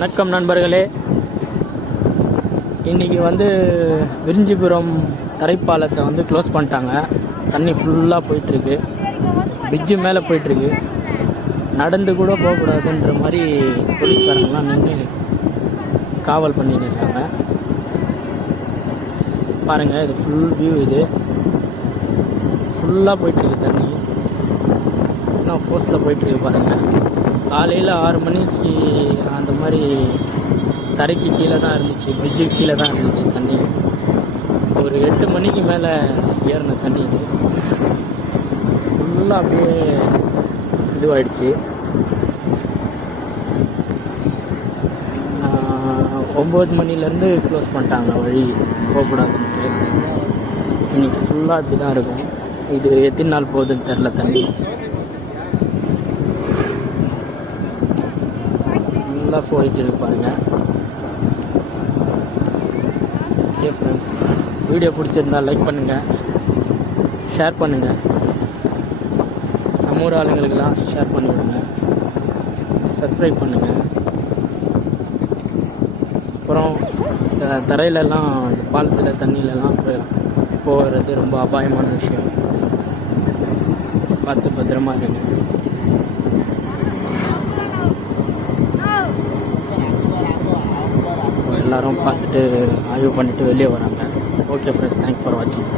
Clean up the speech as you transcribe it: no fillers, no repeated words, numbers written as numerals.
வணக்கம் நண்பர்களே. இன்றைக்கி விரிஞ்சிபுரம் தரைப்பாலத்தை க்ளோஸ் பண்ணிட்டாங்க. தண்ணி ஃபுல்லாக போயிட்டுருக்கு. பிரிட்ஜு மேலே போயிட்டுருக்கு. நடந்து கூட போகக்கூடாதுன்ற மாதிரி போலீஸ்காரங்களாம் நின்று காவல் பண்ணின்னு இருக்காங்க. பாருங்கள், இது ஃபுல் வியூ. இது ஃபுல்லாக போயிட்டுருக்கு. தண்ணி இன்னும் ஃபோர்ஸில் போயிட்டுருக்கு. பாருங்கள், காலையில் 6 மணிக்கு அந்த மாதிரி தரைக்கு கீழே தான் இருந்துச்சு, பிரிட்ஜுக்கு கீழே தான் இருந்துச்சு தண்ணி. ஒரு 8 மணிக்கு மேலே ஏறின தண்ணி இது ஃபுல்லாக அப்படியே இதுவாகிடுச்சு. 9 மணிலேருந்து க்ளோஸ் பண்ணிட்டாங்க, வழி போகக்கூடாதுன்ட்டு. இன்றைக்கி ஃபுல்லாக இப்படி தான் இருக்கும். இது எத்தனை நாள் போகுதுன்னு தெரில. தண்ணி ஃபுல்லாக போயிட்டு இருக்கு பாருங்கள். ஓகே ஃப்ரெண்ட்ஸ், வீடியோ பிடிச்சிருந்தால் லைக் பண்ணுங்கள், ஷேர் பண்ணுங்கள். நம்ம ஊர் ஆளுங்களுக்கெல்லாம் ஷேர் பண்ணி விடுங்க, சப்ஸ்கிரைப் பண்ணுங்கள். அப்புறம் தரையிலலாம் பாலத்தில் தண்ணியிலலாம் போகிறது ரொம்ப அபாயமான விஷயம். பார்த்து பத்திரமா இருங்க. எல்லோரும் பார்த்துட்டு ஆய்வு பண்ணிவிட்டு வெளியே வராங்க. ஓகே ஃப்ரெண்ட்ஸ், தேங்க்ஸ் ஃபார் வாட்சிங்.